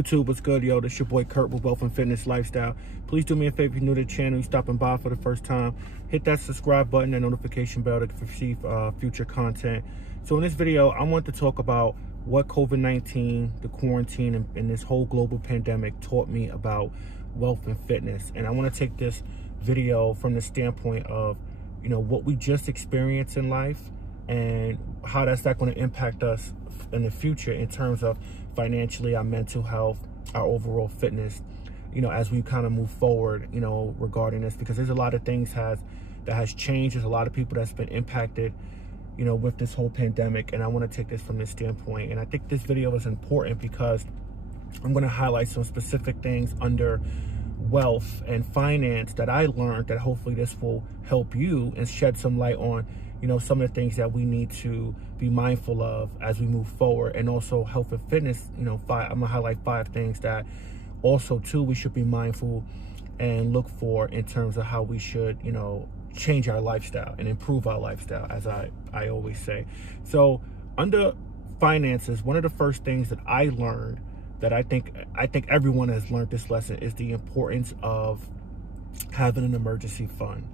YouTube, what's good, yo? This your boy Kurt with Wealth and Fitness Lifestyle. Please do me a favor if you're new to the channel, you're stopping by for the first time. Hit that subscribe button and notification bell to receive future content. So in this video, I want to talk about what COVID-19, the quarantine, and this whole global pandemic taught me about wealth and fitness. And I want to take this video from the standpoint of, you know, what we just experienced in life and how that's not going to impact us in the future in terms of financially, our mental health, our overall fitness, you know, as we kind of move forward, you know, regarding this, because there's a lot of things that has changed. There's a lot of people that's been impacted, you know, with this whole pandemic. And I want to take this from this standpoint. And I think this video is important because I'm going to highlight some specific things under wealth and finance that I learned that hopefully this will help you and shed some light on, you know, some of the things that we need to be mindful of as we move forward. And also health and fitness, you know, I'm gonna highlight 5 things that also too we should be mindful and look for in terms of how we should, you know, change our lifestyle and improve our lifestyle, as I always say. So under finances, one of the first things that I learned, that I think everyone has learned this lesson, is the importance of having an emergency fund.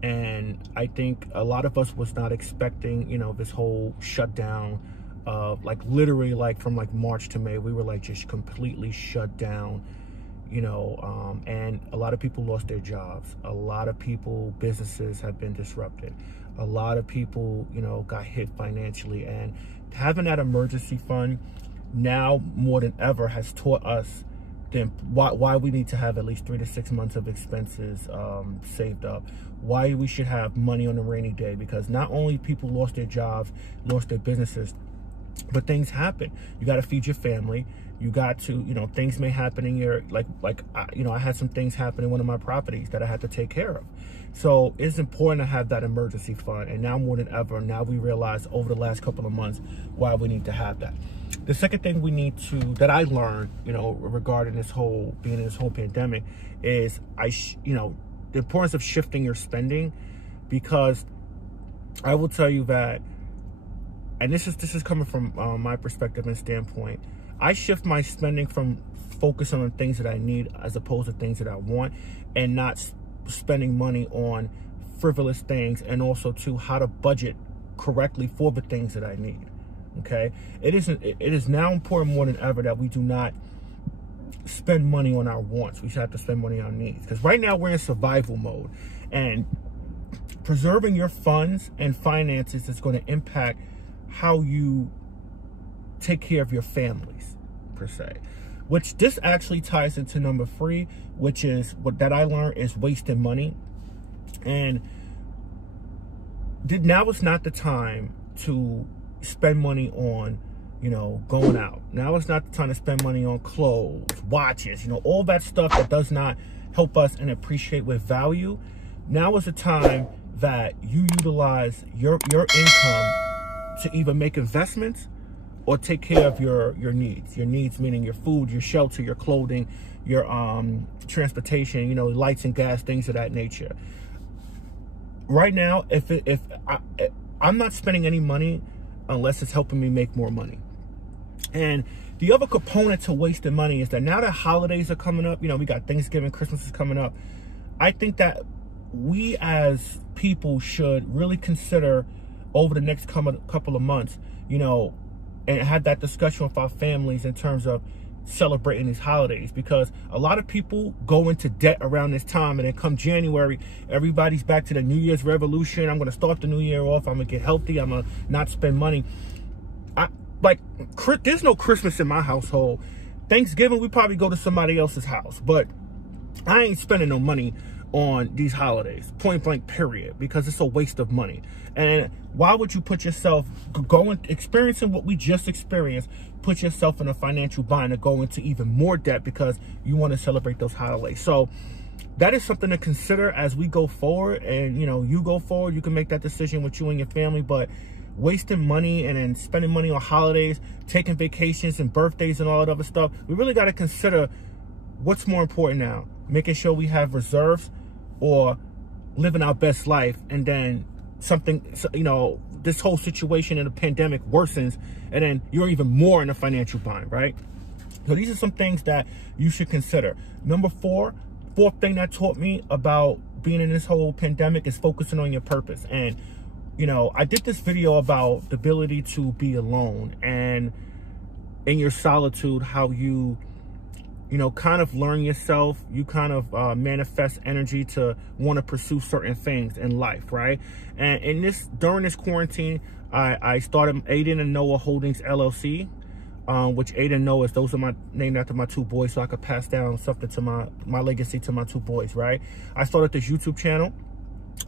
And I think a lot of us was not expecting, you know, this whole shutdown of like literally like from like March to May, we were like just completely shut down, you know, and a lot of people lost their jobs. A lot of people, businesses have been disrupted. A lot of people, you know, got hit financially, and having that emergency fund now more than ever has taught us then why we need to have at least 3 to 6 months of expenses saved up. Why we should have money on a rainy day, because not only people lost their jobs, lost their businesses, but things happen. You got to feed your family. You got to, you know, things may happen in your, you know, I had some things happen in one of my properties that I had to take care of. So it's important to have that emergency fund. And now more than ever, now we realize over the last couple of months why we need to have that. The second thing we need to, that I learned, you know, regarding this whole, being in this whole pandemic, is you know, the importance of shifting your spending. Because I will tell you that, and this is coming from my perspective and standpoint, I shift my spending from focusing on things that I need as opposed to things that I want, and not spending money on frivolous things, and also to how to budget correctly for the things that I need. Okay, it is now important more than ever that we do not spend money on our wants. We should have to spend money on needs, because right now we're in survival mode, and preserving your funds and finances is going to impact how you take care of your families, per se. Which this actually ties into number 3, which is what that I learned is wasting money. And now is not the time to spend money on, you know, going out. Now is not the time to spend money on clothes, watches, you know, all that stuff that does not help us and appreciate with value. Now is the time that you utilize your income to either make investments or take care of your needs. Your needs meaning your food, your shelter, your clothing, your transportation, you know, lights and gas, things of that nature. Right now, if I'm not spending any money unless it's helping me make more money. And the other component to wasting money is that now that holidays are coming up, you know, we got Thanksgiving, Christmas is coming up. I think that we as people should really consider over the next couple of months, you know, and have that discussion with our families in terms of celebrating these holidays, because a lot of people go into debt around this time, and then come January, everybody's back to the New Year's revolution. I'm going to start the new year off. I'm going to get healthy. I'm going to not spend money. There's no Christmas in my household. Thanksgiving, we probably go to somebody else's house, but I ain't spending no money on these holidays, point blank period, because it's a waste of money. And why would you put yourself experiencing what we just experienced, put yourself in a financial bind and go into even more debt because you want to celebrate those holidays? So that is something to consider as we go forward. And, you know, you go forward, you can make that decision with you and your family, but wasting money and then spending money on holidays, taking vacations and birthdays and all that other stuff, we really got to consider what's more important now, making sure we have reserves or living our best life, and then something, you know, this whole situation in the pandemic worsens, and then you're even more in a financial bind, right? So these are some things that you should consider. Number fourth thing that taught me about being in this whole pandemic is focusing on your purpose. And, you know, I did this video about the ability to be alone and in your solitude, how you know, kind of learn yourself, you kind of manifest energy to want to pursue certain things in life, right? And during this quarantine, I started Aiden and Noah Holdings LLC, which Aiden and Noah, those are named after my two boys, so I could pass down something to my legacy to my two boys, right? I started this YouTube channel.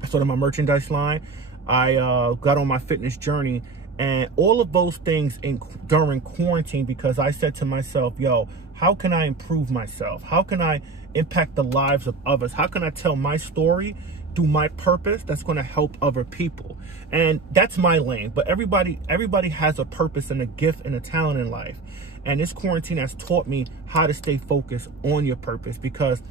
I started my merchandise line. I got on my fitness journey, and all of those things during quarantine, because I said to myself, yo, how can I improve myself? How can I impact the lives of others? How can I tell my story through my purpose that's going to help other people? And that's my lane. But everybody has a purpose and a gift and a talent in life. And this quarantine has taught me how to stay focused on your purpose, because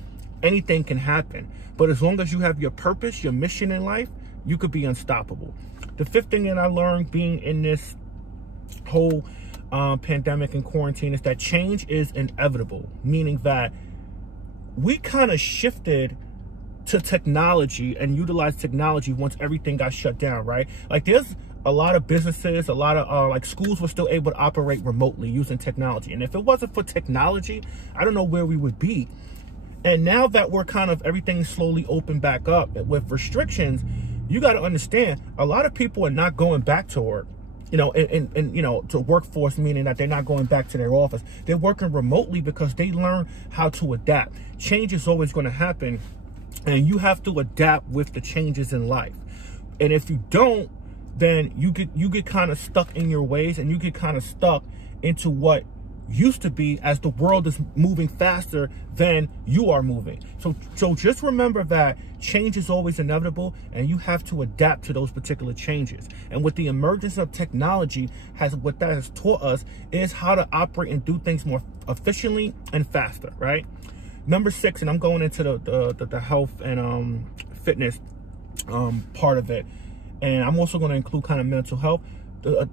anything can happen. But as long as you have your purpose, your mission in life, you could be unstoppable. The fifth thing that I learned being in this whole pandemic and quarantine is that change is inevitable, meaning that we kind of shifted to technology and utilized technology once everything got shut down, right? Like there's a lot of businesses, a lot of like schools were still able to operate remotely using technology. And if it wasn't for technology, I don't know where we would be. And now that we're kind of everything slowly open back up with restrictions, you got to understand a lot of people are not going back to work. You know, and you know, to workforce, meaning that they're not going back to their office. They're working remotely because they learn how to adapt. Change is always going to happen, and you have to adapt with the changes in life. And if you don't, then you get kind of stuck in your ways, and you get kind of stuck into what used to be as the world is moving faster than you are moving. So just remember that change is always inevitable, and you have to adapt to those particular changes. And with the emergence of technology, what that has taught us is how to operate and do things more efficiently and faster, right? Number 6, and I'm going into the health and fitness part of it, and I'm also going to include kind of mental health.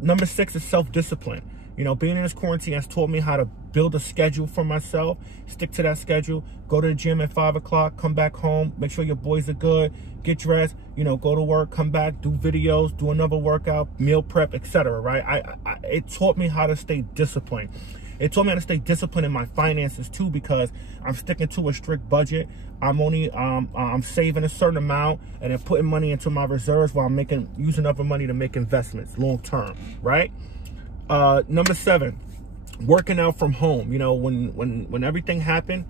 Number 6 is self-discipline. You know, being in this quarantine has taught me how to build a schedule for myself, stick to that schedule, go to the gym at 5 o'clock, come back home, make sure your boys are good, get dressed, you know, go to work, come back, do videos, do another workout, meal prep, etc. Right? It taught me how to stay disciplined. It taught me how to stay disciplined in my finances too, because I'm sticking to a strict budget. I'm saving a certain amount and then putting money into my reserves while I'm using other money to make investments long term, right? Number 7, working out from home. You know, when everything happened,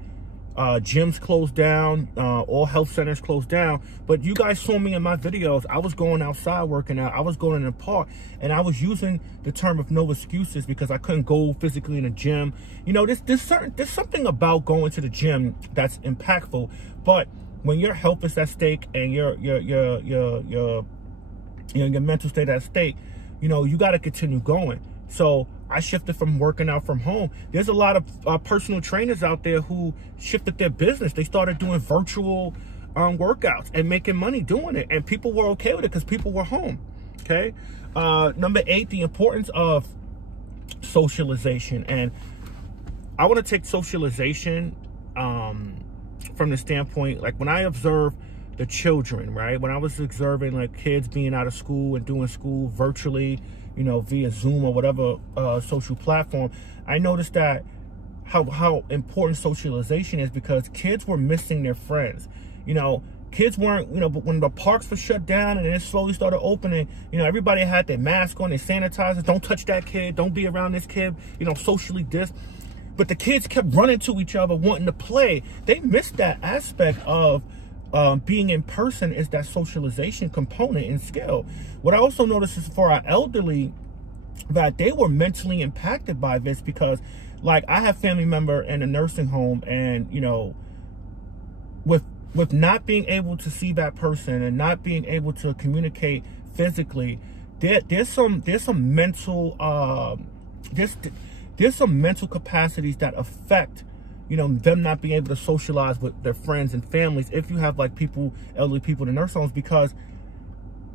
gyms closed down, all health centers closed down. But you guys saw me in my videos. I was going outside working out. I was going in the park, and I was using the term of no excuses because I couldn't go physically in the gym. You know, there's something about going to the gym that's impactful. But when your health is at stake and your mental state at stake, you know, you got to continue going. So I shifted from working out from home. There's a lot of personal trainers out there who shifted their business. They started doing virtual workouts and making money doing it. And people were okay with it because people were home, okay? Number 8, the importance of socialization. And I want to take socialization from the standpoint, like when I observe the children, right? When I was observing like kids being out of school and doing school virtually, you know, via Zoom or whatever social platform, I noticed that how important socialization is, because kids were missing their friends. You know, kids weren't, you know, but when the parks were shut down and it slowly started opening, you know, everybody had their mask on, their sanitizers. Don't touch that kid. Don't be around this kid. You know, socially dis. But the kids kept running to each other, wanting to play. They missed that aspect of being in person, is that socialization component and skill. What I also noticed is for our elderly, that they were mentally impacted by this, because like I have family member in a nursing home, and you know, with not being able to see that person and not being able to communicate physically, there's some mental there's some mental capacities that affect, you know, them not being able to socialize with their friends and families if you have like elderly people in the nursing homes, because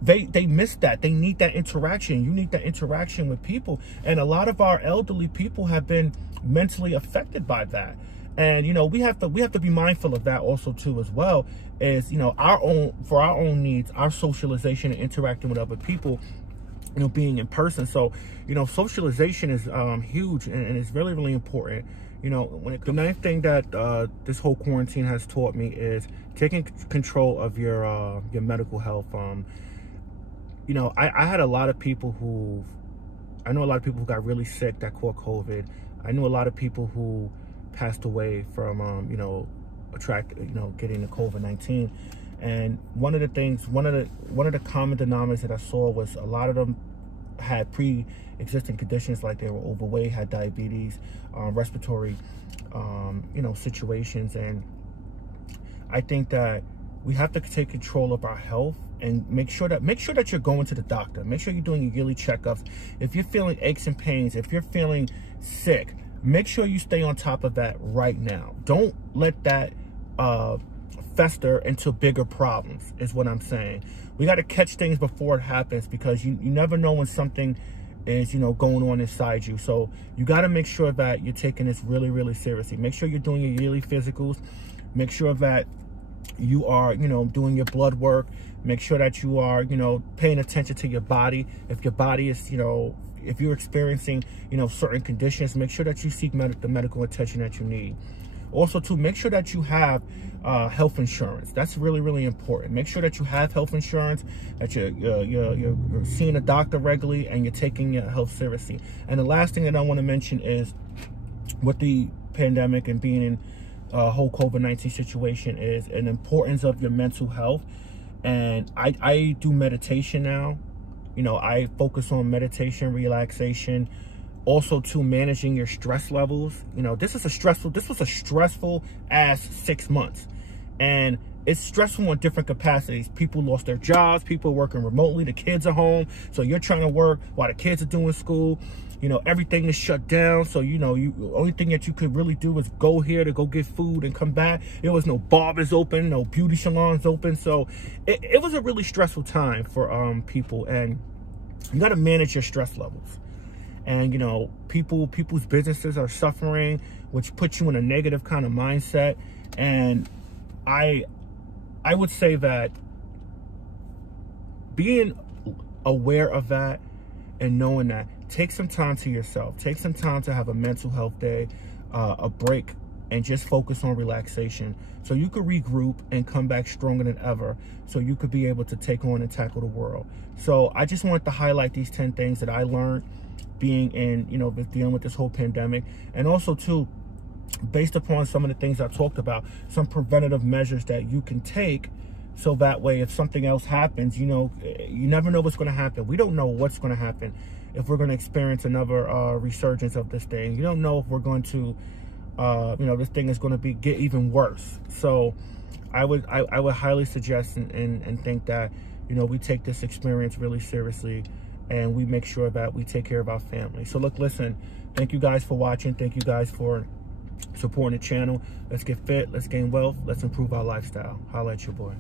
they miss that. They need that interaction. You need that interaction with people. And a lot of our elderly people have been mentally affected by that. And, you know, we have to be mindful of that also too, as well as, you know, for our own needs, our socialization and interacting with other people, you know, being in person. So, you know, socialization is huge, and it's really, really important. You know, the ninth thing that this whole quarantine has taught me is taking control of your medical health. You know, I had a lot of people I know a lot of people who got really sick that caught COVID. I knew a lot of people who passed away from, you know, getting the COVID-19. And one of the common denominators that I saw was a lot of them had pre-existing conditions, like they were overweight, had diabetes, respiratory, you know, situations. And I think that we have to take control of our health and make sure that you're going to the doctor. Make sure you're doing your yearly checkups. If you're feeling aches and pains, if you're feeling sick, make sure you stay on top of that right now. Don't let that fester into bigger problems, is what I'm saying. We got to catch things before it happens, because you never know when something is, you know, going on inside you. So you got to make sure that you're taking this really, really seriously. Make sure you're doing your yearly physicals. Make sure that you are, you know, doing your blood work. Make sure that you are, you know, paying attention to your body. If your body is, you know, if you're experiencing, you know, certain conditions, make sure that you seek the medical attention that you need. Also, to make sure that you have health insurance. That's really, really important. Make sure that you have health insurance, that you're seeing a doctor regularly, and you're taking your health seriously. And the last thing that I want to mention is, with the pandemic and being in a whole COVID-19 situation, is an importance of your mental health. And I do meditation now. You know, I focus on meditation, relaxation, also to managing your stress levels. You know, this was a stressful ass 6 months, and it's stressful on different capacities. People lost their jobs, people working remotely, the kids are home, so you're trying to work while the kids are doing school. You know, everything is shut down, so, you know, the only thing that you could really do is go here to go get food and come back. There was no barbers open, no beauty salons open, so it was a really stressful time for people, and you got to manage your stress levels. And, you know, people's businesses are suffering, which puts you in a negative kind of mindset. And I would say that being aware of that and knowing that, take some time to yourself. Take some time to have a mental health day, a break, and just focus on relaxation, so you could regroup and come back stronger than ever, so you could be able to take on and tackle the world. So I just wanted to highlight these 10 things that I learned being in, you know, dealing with this whole pandemic. And also too, based upon some of the things I talked about, some preventative measures that you can take, so that way if something else happens, you know, you never know what's going to happen. We don't know what's going to happen, if we're going to experience another resurgence of this thing. You don't know if we're going to you know, this thing is going to get even worse. So I would highly suggest and think that, you know, we take this experience really seriously, and we make sure that we take care of our family. So look, listen, thank you guys for watching. Thank you guys for supporting the channel. Let's get fit, let's gain wealth, let's improve our lifestyle. Holla at your boy.